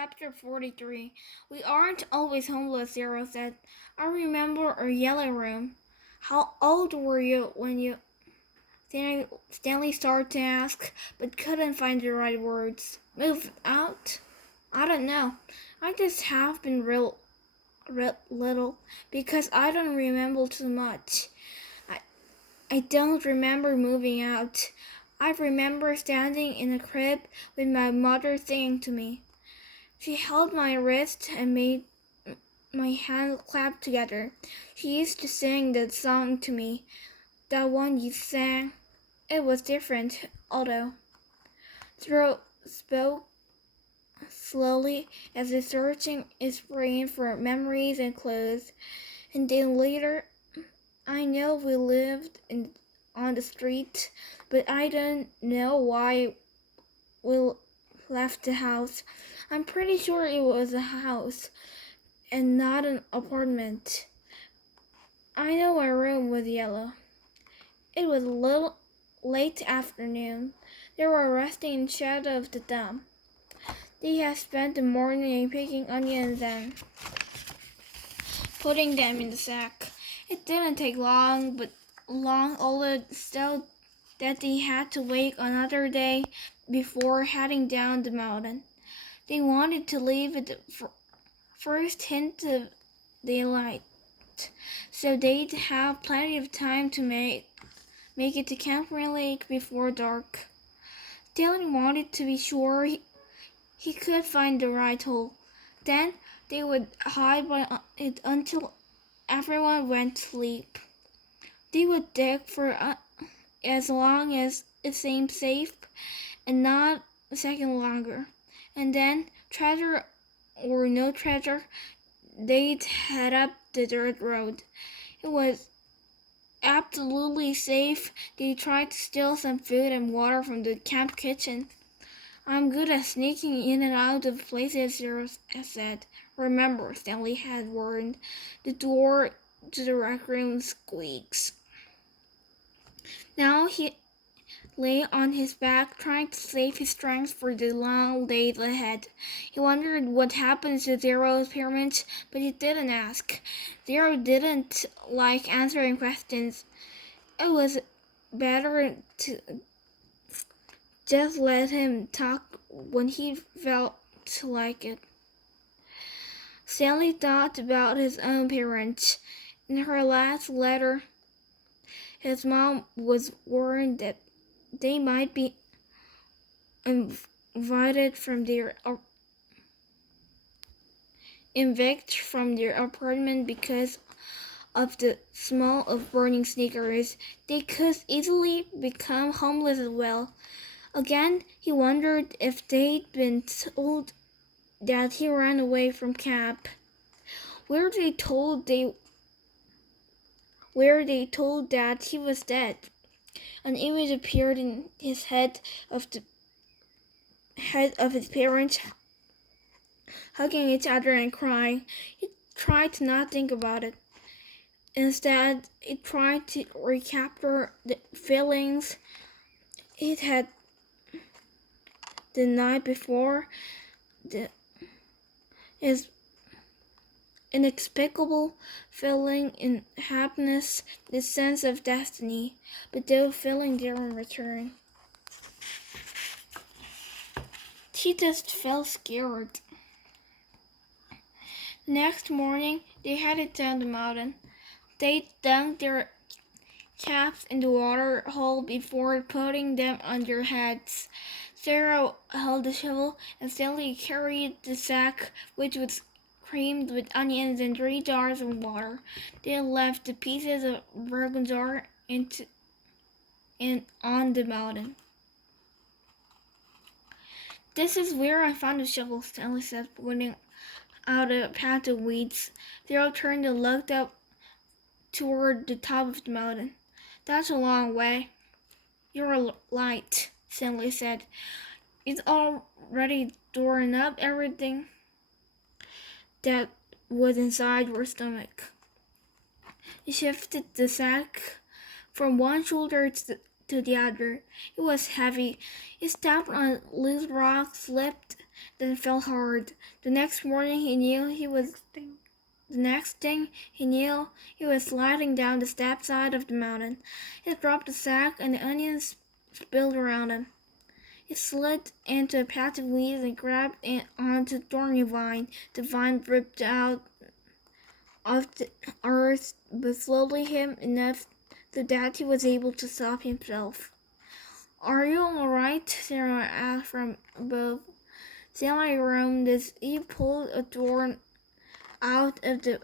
Chapter 43. We aren't always homeless, Zero said. I remember a yellow room. How old were you when you... Stanley started to ask, but couldn't find the right words. Move out? I don't know. I just have been real little, because I don't remember too much. I don't remember moving out. I remember standing in a crib with my mother singing to me. She held my wrist and made my hands clap together. She used to sing that song to me, that one you sang. It was different, although. Throat spoke slowly as if searching his brain for memories and clues. And then later, I know we lived on the street, but I don't know why we left the house. I'm pretty sure it was a house and not an apartment. I know my room was yellow. It was a little late afternoon. They were resting in the shadow of the dump. They had spent the morning picking onions and putting them in the sack. It didn't take long, although still that they had to wait another day before heading down the mountain. They wanted to leave at the first hint of daylight, so they'd have plenty of time to make it to Camphor Lake before dark. Dylan wanted to be sure he could find the right hole. Then they would hide by it until everyone went to sleep. They would dig for as long as it seemed safe, and not a second longer. And then, treasure or no treasure, they'd head up the dirt road. It was absolutely safe. They tried to steal some food and water from the camp kitchen. I'm good at sneaking in and out of places, Zero said. Remember, Stanley had warned. The door to the rec room squeaks. Now he lay on his back, trying to save his strength for the long days ahead. He wondered what happened to Zero's parents, but he didn't ask. Zero didn't like answering questions. It was better to just let him talk when he felt like it. Stanley thought about his own parents. In her last letter, his mom was worried that they might be evicted from their apartment because of the smell of burning sneakers. They could easily become homeless as well. Again, he wondered if they'd been told that he ran away from camp. Where they told that he was dead. An image appeared in his head of his parents hugging each other and crying. He tried to not think about it. Instead, he tried to recapture the feelings he'd had the night before. His inexplicable feeling in happiness, the sense of destiny, but the feeling didn't return. He just felt scared. Next morning, they headed down the mountain. They dunked their caps in the water hole before putting them on their heads. Sarah held the shovel and Stanley carried the sack, which was creamed with onions and 3 jars of water. They left the pieces of broken jar on the mountain. This is where I found the shovel, Stanley said, pointing out a patch of weeds. They all turned and looked up toward the top of the mountain. That's a long way. You're light, Stanley said. It's already torn up everything that was inside your stomach. He shifted the sack from one shoulder to the other. It was heavy. He stepped on loose rocks, slipped, then fell hard. The next thing he knew, he was sliding down the steep side of the mountain. He dropped the sack and the onions spilled around him. He slid into a patch of weeds and grabbed onto a thorny vine. The vine ripped out of the earth, but slowly him enough so that he was able to stop himself. "Are you all right?" Sarah asked from above. Stanley groaned as he pulled a thorn out of the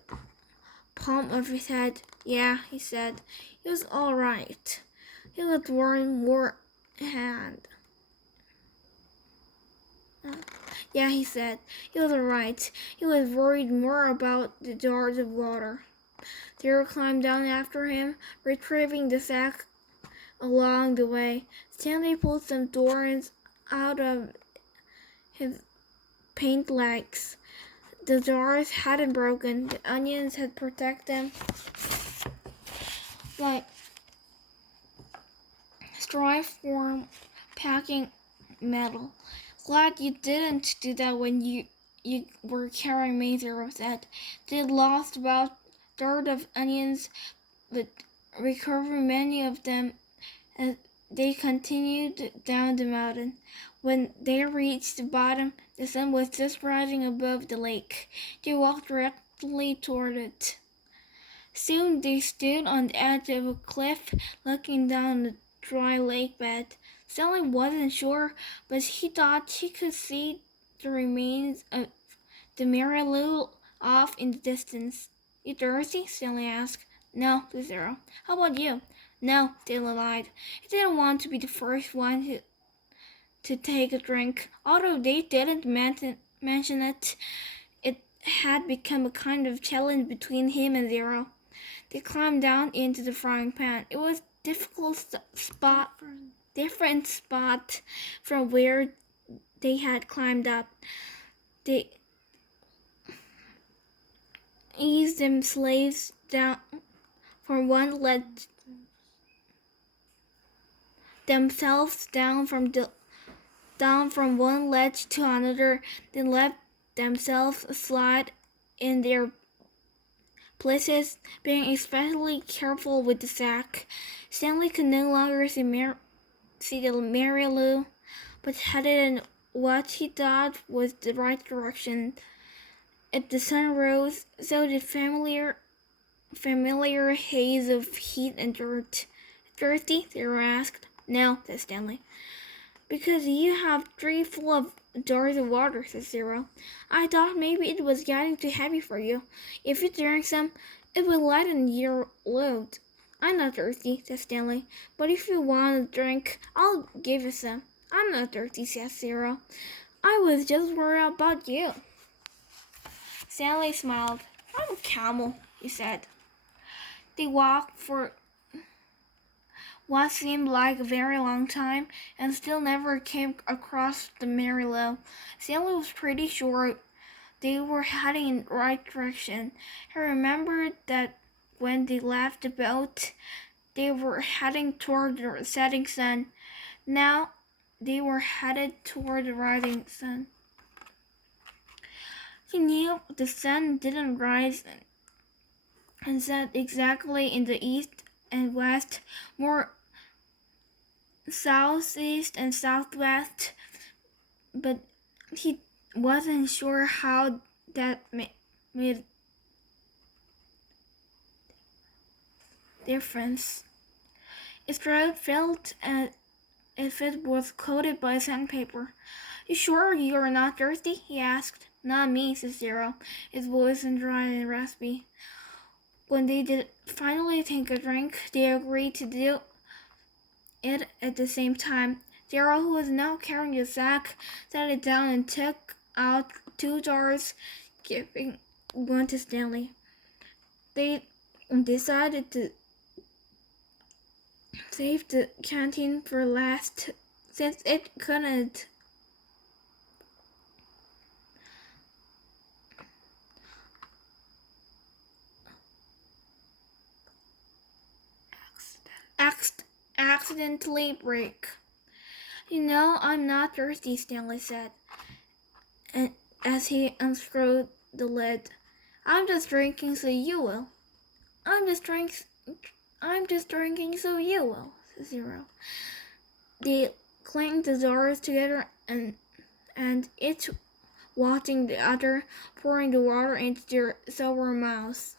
palm of his head. "Yeah," he said. He was all right. He looked worn more hand. "Yeah," he said. He was all right. He was worried more about the jars of water. Sarah climbed down after him, retrieving the sack along the way. Stanley pulled some thorns out of his paint legs. The jars hadn't broken. The onions had protected them like strife-form packing metal. "Glad you didn't do that when you were carrying me," Zero said. They'd lost about a third of onions, but recovered many of them as they continued down the mountain. When they reached the bottom, the sun was just rising above the lake. They walked directly toward it. Soon they stood on the edge of a cliff, looking down the dry lake bed. Stanley wasn't sure, but he thought he could see the remains of the Mary Lou off in the distance. "You thirsty?" Stanley asked. "No," said Zero. "How about you?" "No," Stanley lied. He didn't want to be the first one to take a drink. Although they didn't mention it, it had become a kind of challenge between him and Zero. They climbed down into the frying pan. It was a different spot from where they had climbed up. They eased themselves down from one ledge one ledge to another, then let themselves slide in their places, being especially careful with the sack. Stanley could no longer see the Mary Lou, but headed in what he thought was the right direction. As the sun rose, so did familiar haze of heat and dirt. "Thirsty?" Zero asked. "No," said Stanley. "Because you have 3 full of jars of water," said Zero. "I thought maybe it was getting too heavy for you. If you drink some, it will lighten your load." "I'm not thirsty," said Stanley. "But if you want a drink, I'll give you some." "I'm not thirsty," said Zero. "I was just worried about you." Stanley smiled. "I'm a camel," he said. They walked for what seemed like a very long time, and still never came across the Mary Lou. Stanley was pretty sure they were heading in the right direction. He remembered that when they left the boat, they were heading toward the setting sun. Now they were headed toward the rising sun. He knew the sun didn't rise and set exactly in the east and west, more southeast and southwest, but he wasn't sure how that made difference. His throat felt as if it was coated by sandpaper. "You sure you're not thirsty?" he asked. "Not me," said Zero. His voice was dry and raspy. When they did finally take a drink, they agreed to do it at the same time. Zero, who was now carrying the sack, set it down and took out 2 jars, giving one to Stanley. They decided to save the canteen for last, since it couldn't accidentally break. "You know I'm not thirsty," Stanley said. and as he unscrewed the lid. I'm just drinking so you will. I'm just drinking so you will, said Zero. They clanked the jars together and each watching the other pouring the water into their silver mouths.